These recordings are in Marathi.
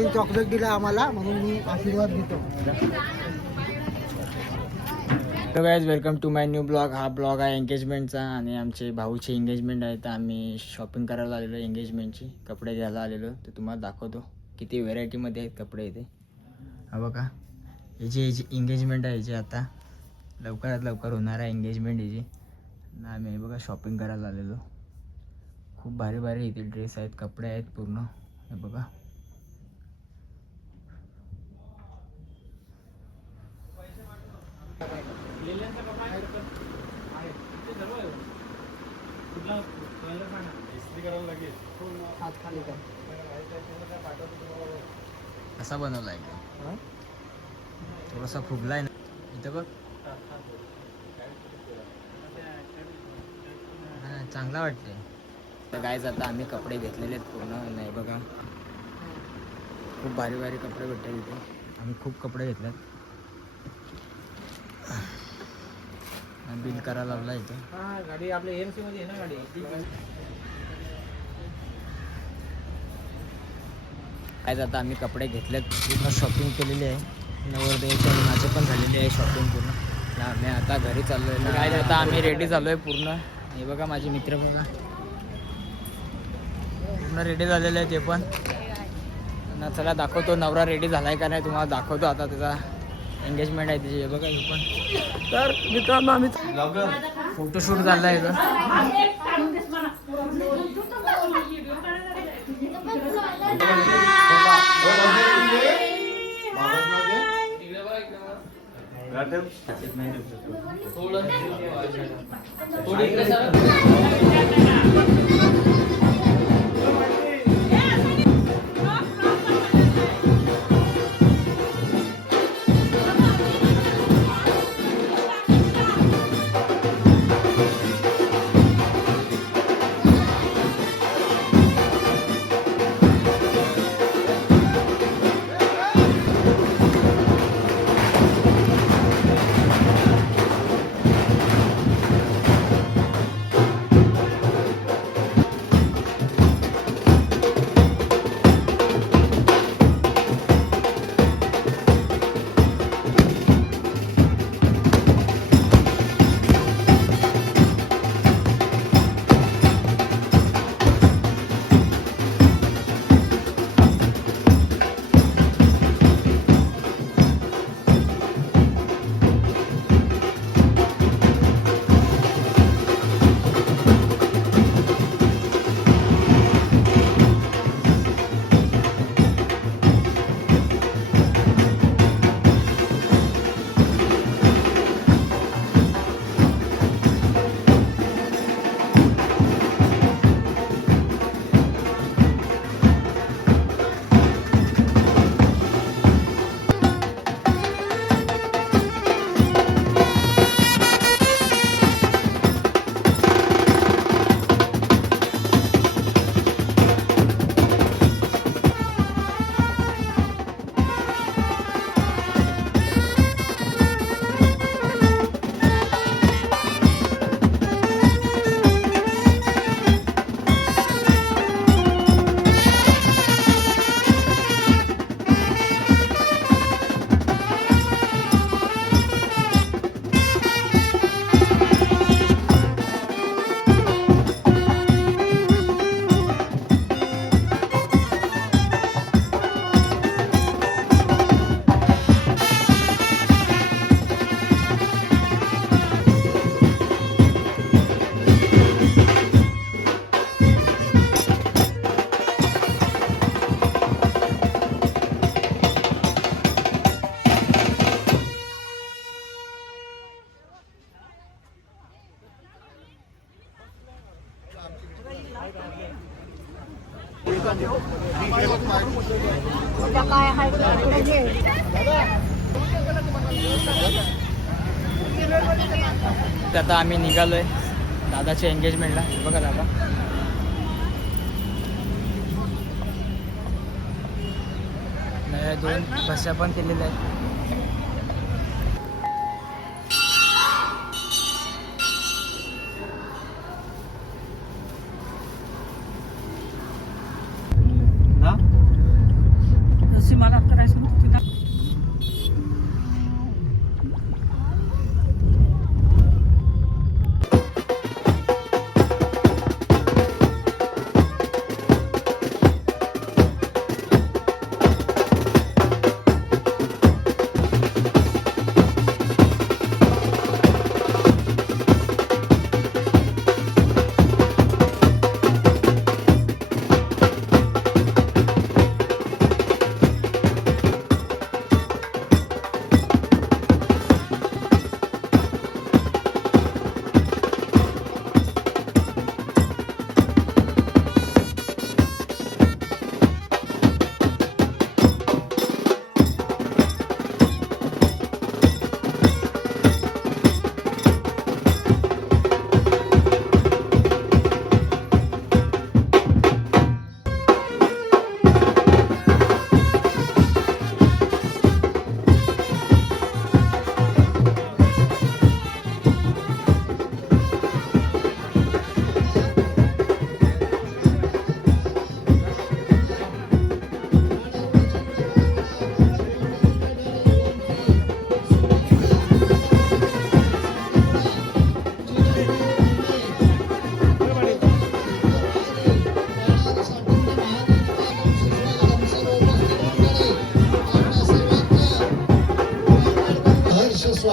भावाई चॉकलेट दिला आम्हाला म्हणून मी आशीर्वाद देतो. Hello guys, welcome to my new blog. हा ब्लॉग आहे एंगेजमेंटचा आणि आमचे भाऊची एंगेजमेंट आहे. तर आम्ही शॉपिंग करायला आलेलो एंगेजमेंटची, कपडे घ्यायला आलेलो. तर तुम्हाला दाखवतो किती व्हेरायटीमध्ये आहेत कपडे इथे. हा बघा, याची एंगेजमेंट आहे. याची आता लवकरात लवकर होणार आहे एंगेजमेंट याची. आम्ही बघा शॉपिंग करायला आलेलो. खूप भारी भारी इथे ड्रेस आहेत, कपडे आहेत पूर्ण. हे बघा, कसा बनवला आहे थोडासा फुगलाय ना इथं बघ. हा, चांगला वाटते. तर गाईज आता आम्ही कपडे घेतलेले आहेत पूर्ण. नाही बघा, खूप भारी भारी कपडे भेटतात इथे. आम्ही खूप कपडे घेतलेत. बिल करायला लावला इथे. गाडी आपल्या एएमसी मध्ये आहे ना गाडी. काय आता आम्ही कपडे घेतलेत, पूर्ण शॉपिंग केलेली आहे. नवरदेवाची आणि माझे पण झालेली आहे शॉपिंग पूर्ण. आम्ही आता घरी चाललो आहे. काय आता आम्ही रेडी झालो आहे पूर्ण. हे बघा माझे मित्र बघा पूर्ण रेडी झालेले आहे ते पण. चला दाखवतो नवरा रेडी झालाय का नाही तुम्हाला दाखवतो. आता त्याचा एंगेजमेंट आहे त्याची. हे बघा हे पण. तर मित्रांनो आम्ही फोटोशूट झाला आहे इथं. आता आम्ही निघालोय दादाच्या एंगेजमेंटला. बघा दादा नव्या 2 बसा पण केलेल्या आहेत.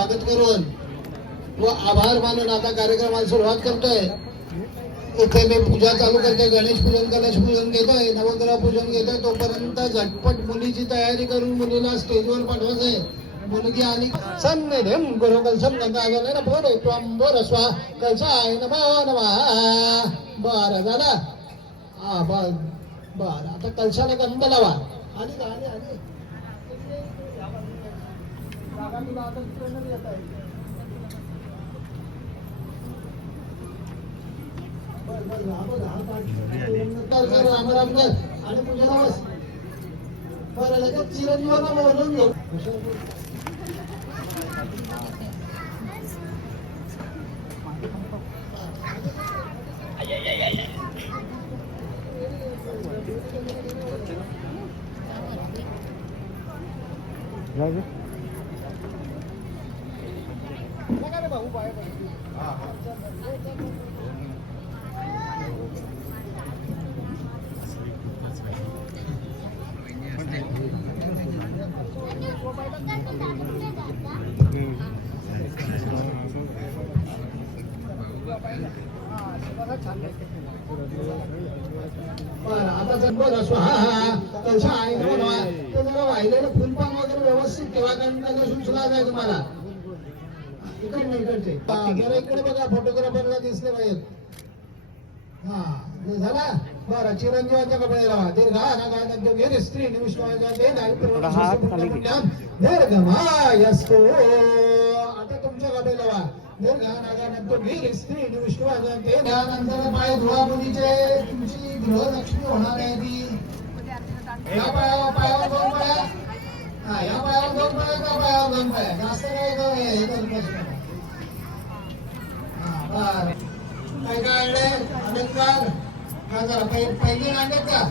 स्वागत करून व आभार मानून आता कार्यक्रमाला सुरुवात करतोय. इथे मी पूजा चालू करते. गणेश पूजन घेतोय, नवग्रह पूजन घेतोय. तोपर्यंत झटपट मुलीची तयारी करून मुलीला स्टेजवर पाठवायचंय. मुलगी आली सन्निधिं गुरु कलशम गंगाधरेन बोरे त्वं बोरस्वा कलशाय नमो नमः. बरं झालं. बरं आता कलशाला गंध लावा. आणि पूजा बरं लगेच चिरंजीवांना बोलून घेऊ. आता जन्म स्वाहा कलशाय नमो नमः. ते जरा वाहिलेलं फुलपान वगैरे व्यवस्थित ठेवा, कारण त्याला सूचना आहे तुम्हाला. इकडचे जरा इकडे बघा, फोटोग्राफरला दिसले पाहिजेत. हा झाला. बरं चिरंजीवांच्या कपडे लावा. दीर्घ स्त्री विष्णूच्या दीर्घमायस्तो. आता तुमच्या कपडे लावा. स्त्री विष्णूच्या त्यानंतर पाय धुवा मुलीचे. तुमची गृहलक्ष्मी होणार आहे ती. या पायावर 2 पाया. हा या पायावर 2 पाया, त्या पायावर 2 पाया. जास्त काय काय आणले अलंकार का जरा पहिली आणले का.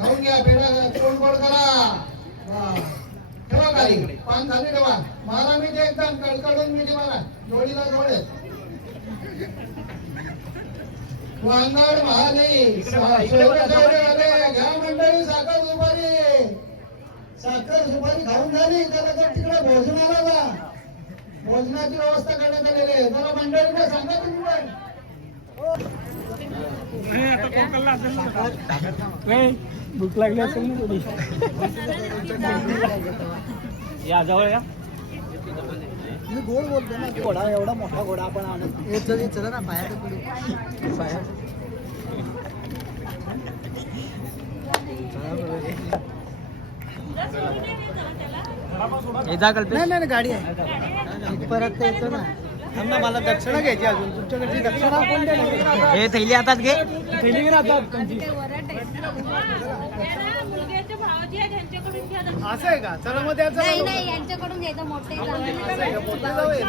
खाऊन घ्या. पेढा तोंड गोड करा. ठेवा खाली. पान खाली ठेवा. मारा मी ते एकदम कडकडून मी मारा. जोडीला जोड वांगाड महाली घ्या मंडळी. साखर सुपारी खाऊन झाली. त्याला तिकडे भोजनाला जा. भोजनाची व्यवस्था करण्यात आलेली आहे. जरा मंडळीला सांगा तुम्ही पण. भूक लागली असेल ना थोडी. या जवळ या. मी गोड बोलतो ना. घोडा एवढा मोठा घोडा आपण आणत चला ना पाया पाया. नाही गाडी आहे. परत येतो ना. मला दक्षिणा घ्यायची अजून. तुमच्याकडची दक्षिणा कोण देणार. हे थैली हातात घे. थैली घे हातात. असं आहे का. चला मग त्याचं नाही यांच्याकडून घ्यायचं मोठे मोठं जाऊया.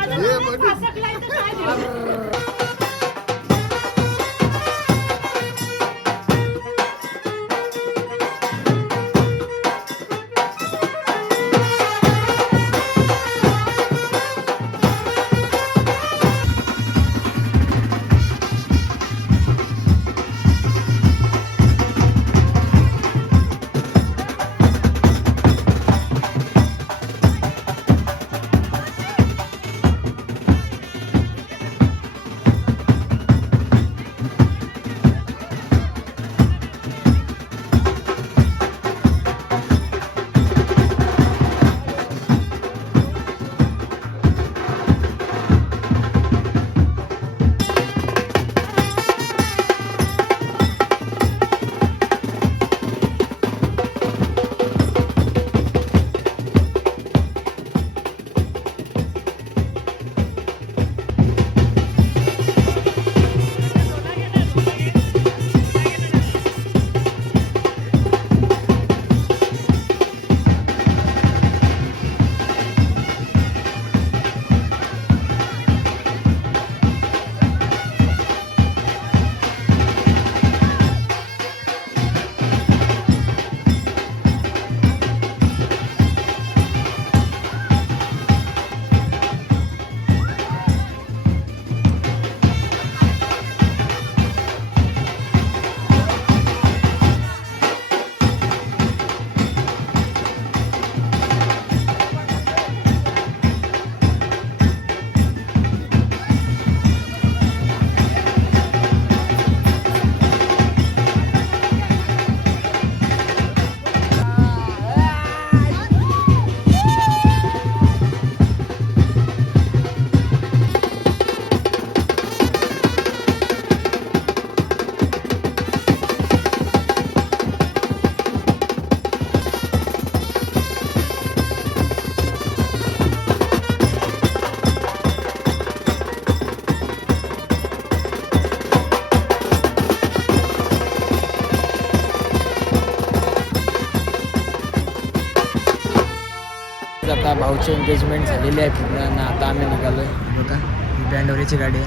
भाऊची एंगेजमेंट झालेली आहे पूर्ण आणि आता आम्ही निघालो आहे. बघा ही बँडवरीची गाडी आहे,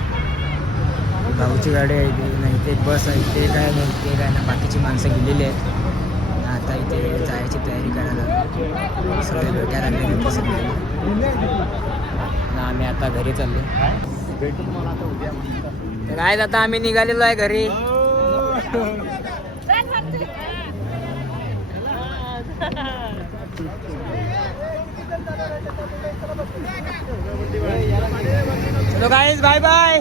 ही भाऊची गाडी आहे. ती नाही ते बस आहे, ते काय नाही ते काय ना बाकीची माणसं गेलेली आहेत. आणि आता इथे जायची तयारी करायला सगळे डोक्यात आले सगळे. आणि आम्ही आता घरी चाललो. तर काय आता आम्ही निघालेलो आहे घरी. चलो गाइस, बाय बाय.